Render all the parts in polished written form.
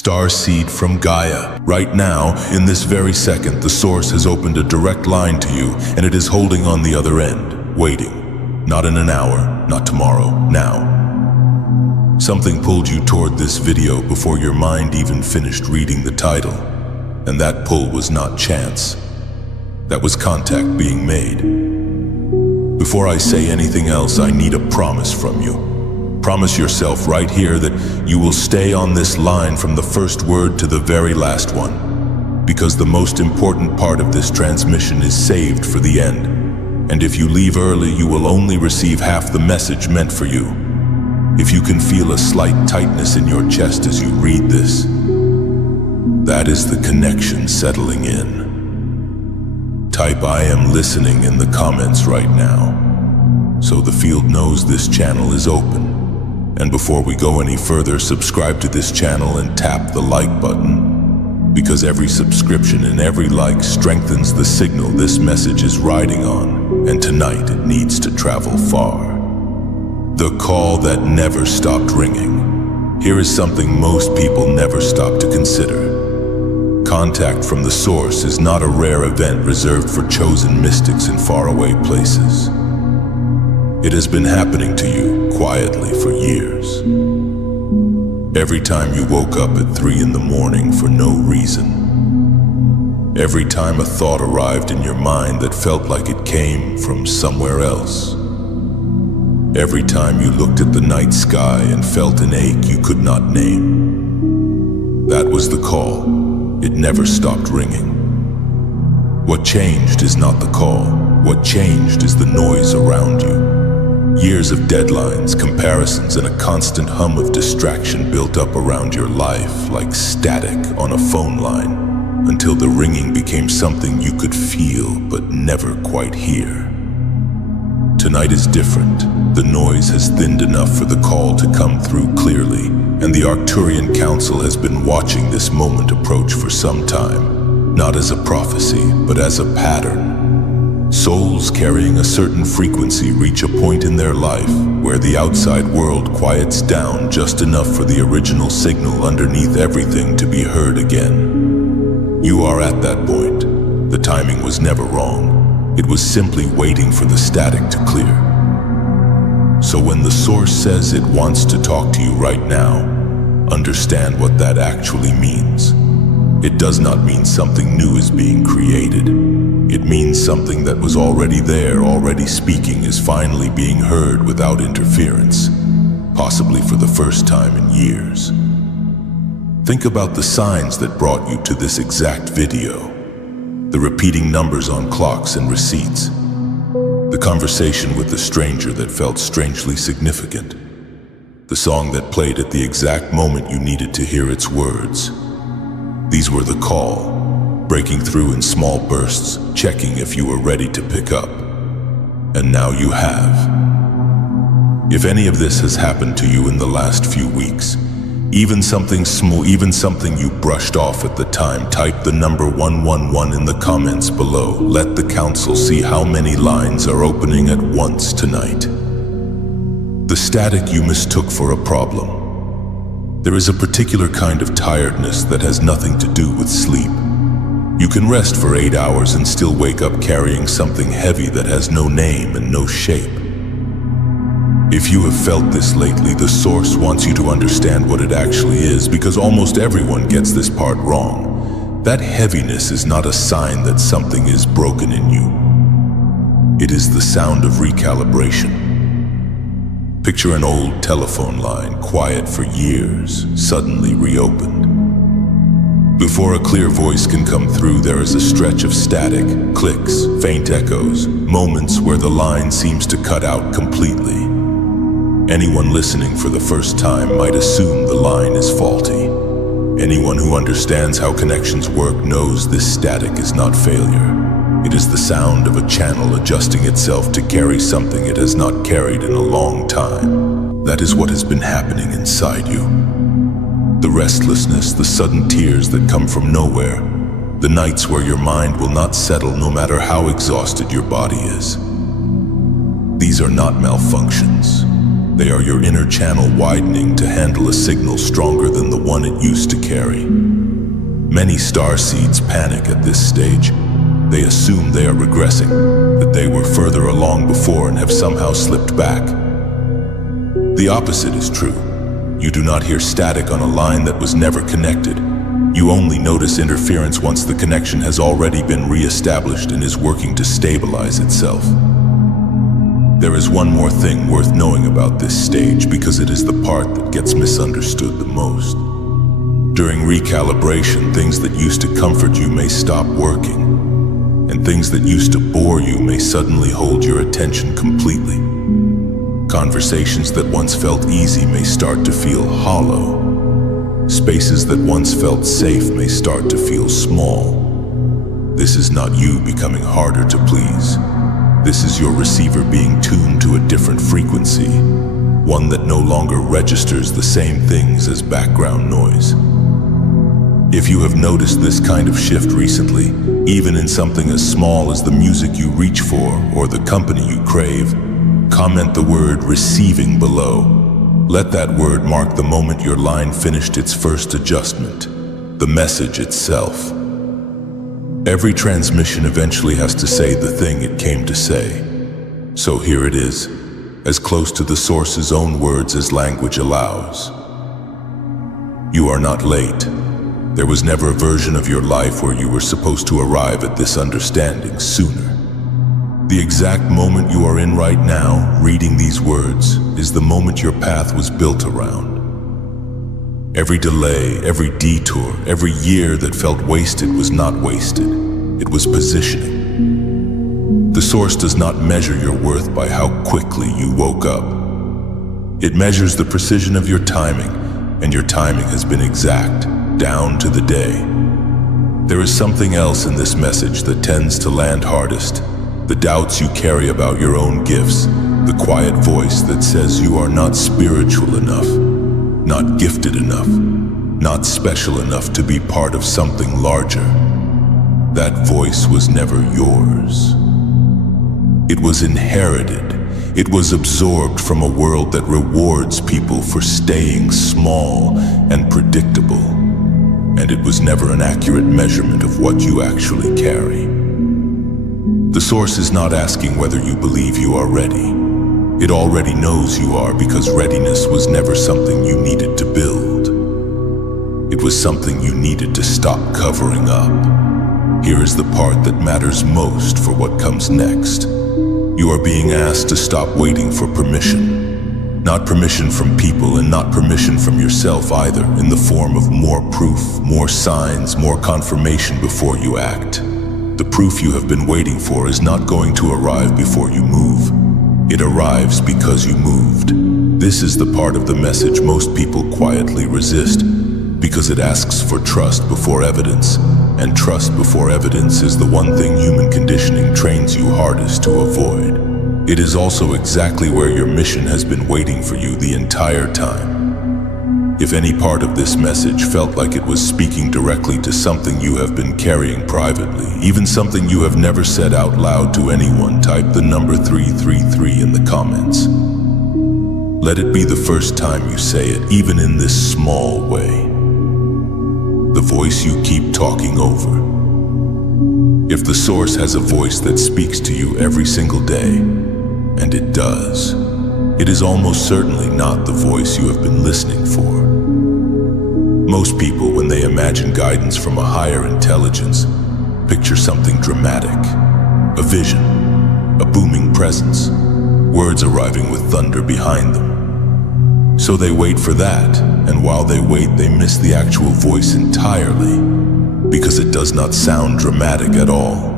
STARSEED from Gaia. Right now, in this very second, the source has opened a direct line to you, and it is holding on the other end, waiting. Not in an hour, not tomorrow, now. Something pulled you toward this video before your mind even finished reading the title. And that pull was not chance. That was contact being made. Before I say anything else, I need a promise from you. Promise yourself right here that you will stay on this line from the first word to the very last one. Because the most important part of this transmission is saved for the end. And if you leave early, you will only receive half the message meant for you. If you can feel a slight tightness in your chest as you read this, that is the connection settling in. Type "I am listening" in the comments right now, so the field knows this channel is open. And before we go any further, subscribe to this channel and tap the like button, because every subscription and every like strengthens the signal this message is riding on, and tonight it needs to travel far. The call that never stopped ringing. Here is something most people never stop to consider. Contact from the source is not a rare event reserved for chosen mystics in faraway places. It has been happening to you quietly for years. Every time you woke up at 3 in the morning for no reason. Every time a thought arrived in your mind that felt like it came from somewhere else. Every time you looked at the night sky and felt an ache you could not name. That was the call. It never stopped ringing. What changed is not the call. What changed is the noise around you. Years of deadlines, comparisons, and a constant hum of distraction built up around your life like static on a phone line, until the ringing became something you could feel but never quite hear. Tonight is different. The noise has thinned enough for the call to come through clearly, and the Arcturian Council has been watching this moment approach for some time, not as a prophecy, but as a pattern. Souls carrying a certain frequency reach a point in their life where the outside world quiets down just enough for the original signal underneath everything to be heard again. You are at that point. The timing was never wrong. It was simply waiting for the static to clear. So when the source says it wants to talk to you right now, understand what that actually means. It does not mean something new is being created. It means something that was already there, already speaking, is finally being heard without interference, possibly for the first time in years. Think about the signs that brought you to this exact video. The repeating numbers on clocks and receipts. The conversation with the stranger that felt strangely significant. The song that played at the exact moment you needed to hear its words. These were the call, breaking through in small bursts, checking if you were ready to pick up. And now you have. If any of this has happened to you in the last few weeks, even something small, even something you brushed off at the time, type the number 111 in the comments below. Let the council see how many lines are opening at once tonight. The static you mistook for a problem. There is a particular kind of tiredness that has nothing to do with sleep. You can rest for 8 hours and still wake up carrying something heavy that has no name and no shape. If you have felt this lately, the source wants you to understand what it actually is, because almost everyone gets this part wrong. That heaviness is not a sign that something is broken in you. It is the sound of recalibration. Picture an old telephone line, quiet for years, suddenly reopened. Before a clear voice can come through, there is a stretch of static, clicks, faint echoes, moments where the line seems to cut out completely. Anyone listening for the first time might assume the line is faulty. Anyone who understands how connections work knows this static is not failure. It is the sound of a channel adjusting itself to carry something it has not carried in a long time. That is what has been happening inside you. The restlessness, the sudden tears that come from nowhere, the nights where your mind will not settle no matter how exhausted your body is. These are not malfunctions. They are your inner channel widening to handle a signal stronger than the one it used to carry. Many starseeds panic at this stage. They assume they are regressing, that they were further along before and have somehow slipped back. The opposite is true. You do not hear static on a line that was never connected. You only notice interference once the connection has already been re-established and is working to stabilize itself. There is one more thing worth knowing about this stage because it is the part that gets misunderstood the most. During recalibration, things that used to comfort you may stop working, and things that used to bore you may suddenly hold your attention completely. Conversations that once felt easy may start to feel hollow. Spaces that once felt safe may start to feel small. This is not you becoming harder to please. This is your receiver being tuned to a different frequency, one that no longer registers the same things as background noise. If you have noticed this kind of shift recently, even in something as small as the music you reach for or the company you crave, comment the word "receiving" below. Let that word mark the moment your line finished its first adjustment, the message itself. Every transmission eventually has to say the thing it came to say. So here it is, as close to the source's own words as language allows. You are not late. There was never a version of your life where you were supposed to arrive at this understanding sooner. The exact moment you are in right now, reading these words, is the moment your path was built around. Every delay, every detour, every year that felt wasted was not wasted. It was positioning. The source does not measure your worth by how quickly you woke up. It measures the precision of your timing, and your timing has been exact, down to the day. There is something else in this message that tends to land hardest. The doubts you carry about your own gifts, the quiet voice that says you are not spiritual enough, not gifted enough, not special enough to be part of something larger. That voice was never yours. It was inherited. It was absorbed from a world that rewards people for staying small and predictable. And it was never an accurate measurement of what you actually carry. The source is not asking whether you believe you are ready. It already knows you are because readiness was never something you needed to build. It was something you needed to stop covering up. Here is the part that matters most for what comes next. You are being asked to stop waiting for permission. Not permission from people and not permission from yourself either, in the form of more proof, more signs, more confirmation before you act. The proof you have been waiting for is not going to arrive before you move. It arrives because you moved. This is the part of the message most people quietly resist, because it asks for trust before evidence, and trust before evidence is the one thing human conditioning trains you hardest to avoid. It is also exactly where your mission has been waiting for you the entire time. If any part of this message felt like it was speaking directly to something you have been carrying privately, even something you have never said out loud to anyone, type the number 333 in the comments. Let it be the first time you say it, even in this small way. The voice you keep talking over. If the source has a voice that speaks to you every single day, and it does, it is almost certainly not the voice you have been listening for. Most people, when they imagine guidance from a higher intelligence, picture something dramatic, a vision, a booming presence, words arriving with thunder behind them. So they wait for that, and while they wait, they miss the actual voice entirely, because it does not sound dramatic at all.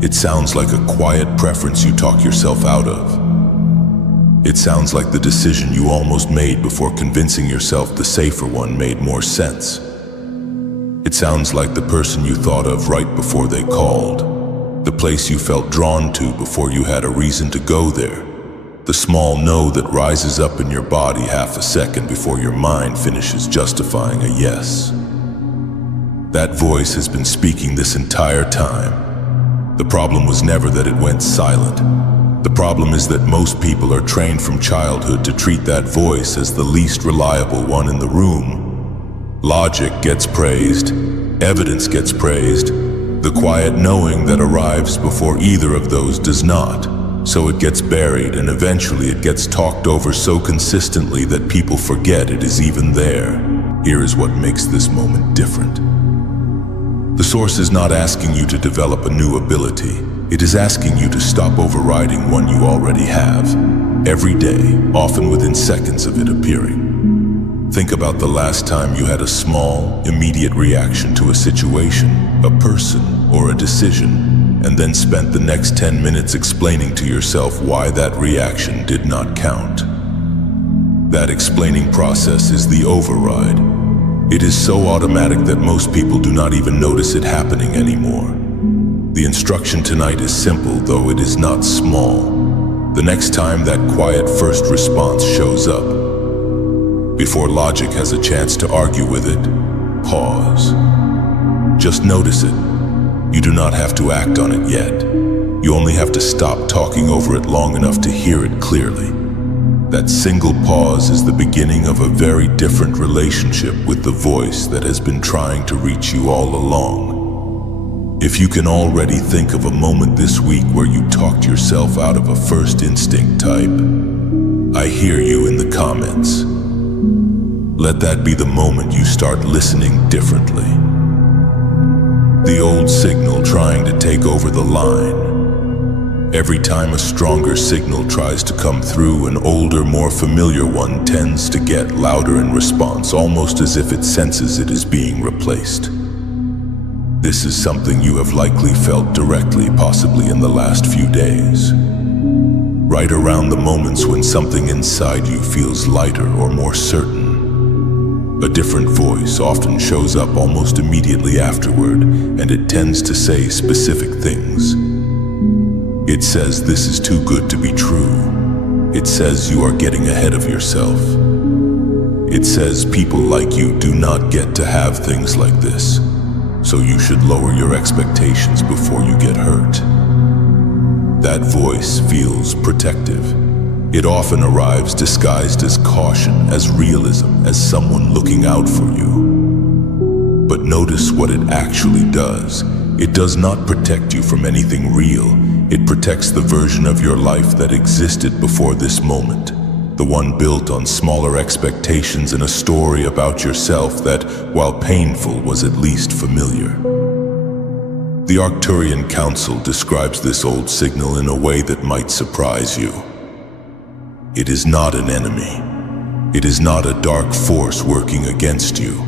It sounds like a quiet preference you talk yourself out of. It sounds like the decision you almost made before convincing yourself the safer one made more sense. It sounds like the person you thought of right before they called, the place you felt drawn to before you had a reason to go there, the small no that rises up in your body half a second before your mind finishes justifying a yes. That voice has been speaking this entire time. The problem was never that it went silent. The problem is that most people are trained from childhood to treat that voice as the least reliable one in the room. Logic gets praised, evidence gets praised, the quiet knowing that arrives before either of those does not. So it gets buried, and eventually it gets talked over so consistently that people forget it is even there. Here is what makes this moment different. The source is not asking you to develop a new ability. It is asking you to stop overriding one you already have. Every day, often within seconds of it appearing. Think about the last time you had a small, immediate reaction to a situation, a person, or a decision, and then spent the next 10 minutes explaining to yourself why that reaction did not count. That explaining process is the override. It is so automatic that most people do not even notice it happening anymore. The instruction tonight is simple, though it is not small. The next time that quiet first response shows up, before logic has a chance to argue with it, pause. Just notice it. You do not have to act on it yet. You only have to stop talking over it long enough to hear it clearly. That single pause is the beginning of a very different relationship with the voice that has been trying to reach you all along. If you can already think of a moment this week where you talked yourself out of a first instinct type, I hear you in the comments. Let that be the moment you start listening differently. The old signal trying to take over the line. Every time a stronger signal tries to come through, an older, more familiar one tends to get louder in response, almost as if it senses it is being replaced. This is something you have likely felt directly, possibly in the last few days. Right around the moments when something inside you feels lighter or more certain. A different voice often shows up almost immediately afterward, and it tends to say specific things. It says this is too good to be true. It says you are getting ahead of yourself. It says people like you do not get to have things like this, so you should lower your expectations before you get hurt. That voice feels protective. It often arrives disguised as caution, as realism, as someone looking out for you. But notice what it actually does. It does not protect you from anything real. It protects the version of your life that existed before this moment. The one built on smaller expectations and a story about yourself that, while painful, was at least familiar. The Arcturian Council describes this old signal in a way that might surprise you. It is not an enemy. It is not a dark force working against you.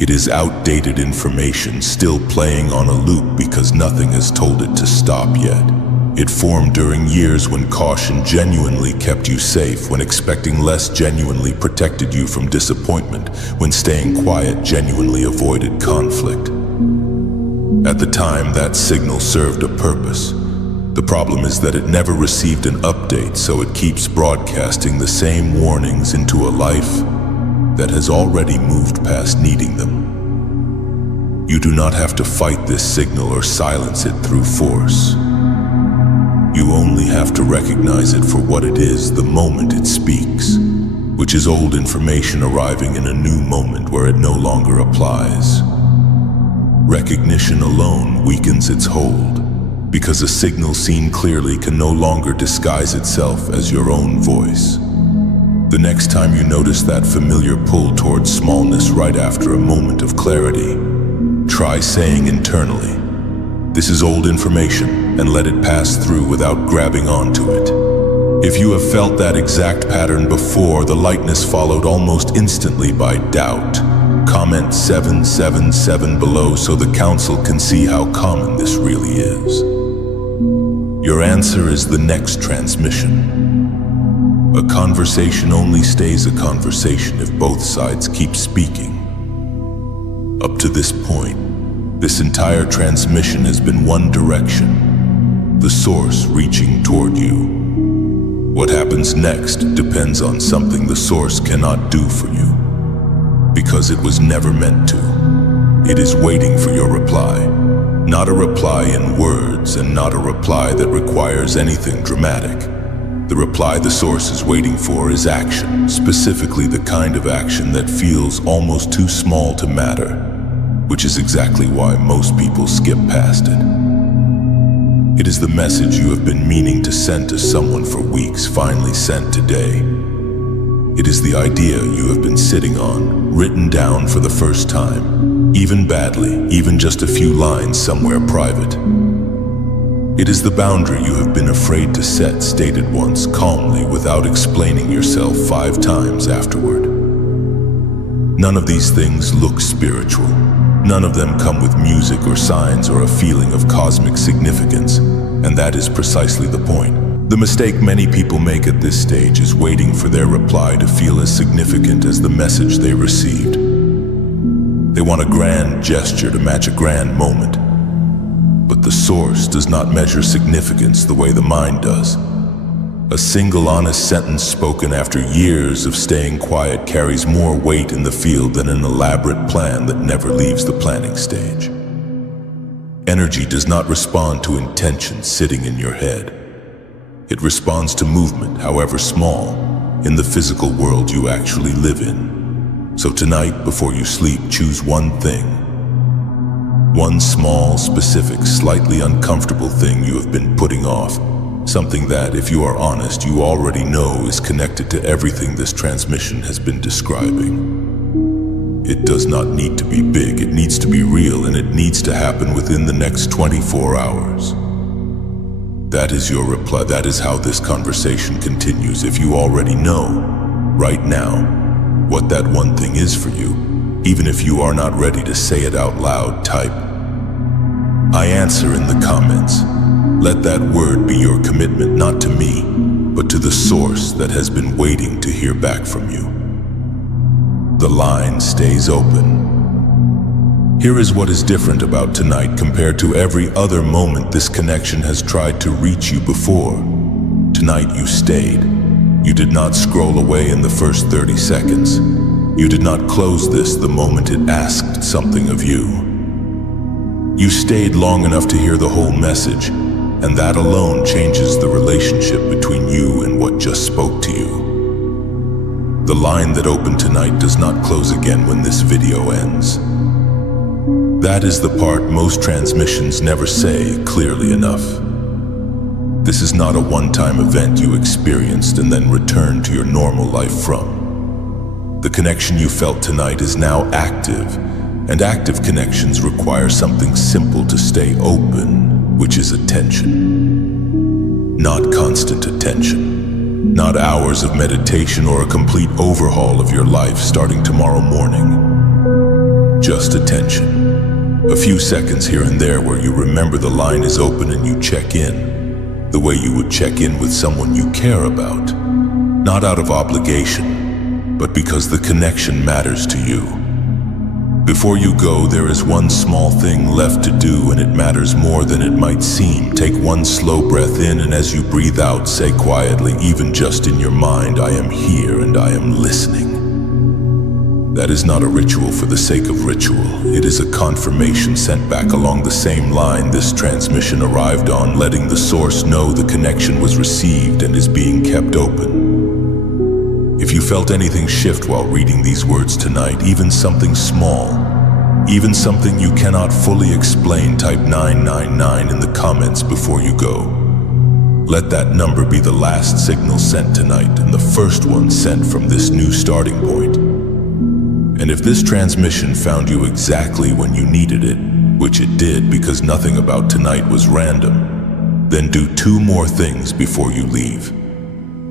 It is outdated information still playing on a loop because nothing has told it to stop yet. It formed during years when caution genuinely kept you safe, when expecting less genuinely protected you from disappointment, when staying quiet genuinely avoided conflict. At the time, that signal served a purpose. The problem is that it never received an update, so it keeps broadcasting the same warnings into a life that has already moved past needing them. You do not have to fight this signal or silence it through force. You only have to recognize it for what it is the moment it speaks, which is old information arriving in a new moment where it no longer applies. Recognition alone weakens its hold, because a signal seen clearly can no longer disguise itself as your own voice. The next time you notice that familiar pull towards smallness right after a moment of clarity, try saying internally, "This is old information," and let it pass through without grabbing onto it. If you have felt that exact pattern before, the lightness followed almost instantly by doubt. Comment 777 below so the council can see how common this really is. Your answer is the next transmission. A conversation only stays a conversation if both sides keep speaking. Up to this point, this entire transmission has been one direction, the source reaching toward you. What happens next depends on something the source cannot do for you, because it was never meant to. It is waiting for your reply, Not a reply in words, and not a reply that requires anything dramatic. The reply the source is waiting for is action, specifically the kind of action that feels almost too small to matter, which is exactly why most people skip past it. It is the message you have been meaning to send to someone for weeks, finally sent today. It is the idea you have been sitting on, written down for the first time, even badly, even just a few lines somewhere private. It is the boundary you have been afraid to set, stated once calmly without explaining yourself 5 times afterward. None of these things look spiritual. None of them come with music or signs or a feeling of cosmic significance, and that is precisely the point. The mistake many people make at this stage is waiting for their reply to feel as significant as the message they received. They want a grand gesture to match a grand moment. But the source does not measure significance the way the mind does. A single honest sentence spoken after years of staying quiet carries more weight in the field than an elaborate plan that never leaves the planning stage. Energy does not respond to intention sitting in your head. It responds to movement, however small, in the physical world you actually live in. So tonight, before you sleep, choose one thing. One small, specific, slightly uncomfortable thing you have been putting off. Something that, if you are honest, you already know is connected to everything this transmission has been describing. It does not need to be big, it needs to be real, and it needs to happen within the next 24 hours. That is your reply. That is how this conversation continues. If you already know, right now, what that one thing is for you, even if you are not ready to say it out loud, type, "I answer" in the comments. Let that word be your commitment, not to me, but to the source that has been waiting to hear back from you. The line stays open. Here is what is different about tonight compared to every other moment this connection has tried to reach you before. Tonight you stayed. You did not scroll away in the first 30 seconds. You did not close this the moment it asked something of you. You stayed long enough to hear the whole message, and that alone changes the relationship between you and what just spoke to you. The line that opened tonight does not close again when this video ends. That is the part most transmissions never say clearly enough. This is not a one-time event you experienced and then returned to your normal life from. The connection you felt tonight is now active, and active connections require something simple to stay open, which is attention. Not constant attention. Not hours of meditation or a complete overhaul of your life starting tomorrow morning. Just attention. A few seconds here and there where you remember the line is open and you check in, the way you would check in with someone you care about. Not out of obligation, but because the connection matters to you. Before you go, there is one small thing left to do, and it matters more than it might seem. Take one slow breath in, and as you breathe out, say quietly, even just in your mind, "I am here and I am listening." That is not a ritual for the sake of ritual. It is a confirmation sent back along the same line this transmission arrived on, letting the source know the connection was received and is being kept open. If you felt anything shift while reading these words tonight, even something small, even something you cannot fully explain, type 999 in the comments before you go. Let that number be the last signal sent tonight and the first one sent from this new starting point. And if this transmission found you exactly when you needed it, which it did because nothing about tonight was random, then do 2 more things before you leave.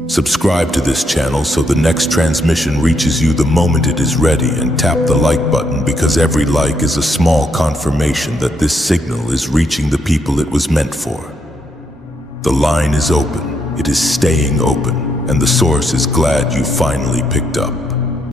Subscribe to this channel so the next transmission reaches you the moment it is ready, and tap the like button because every like is a small confirmation that this signal is reaching the people it was meant for. The line is open, it is staying open, and the source is glad you finally picked up.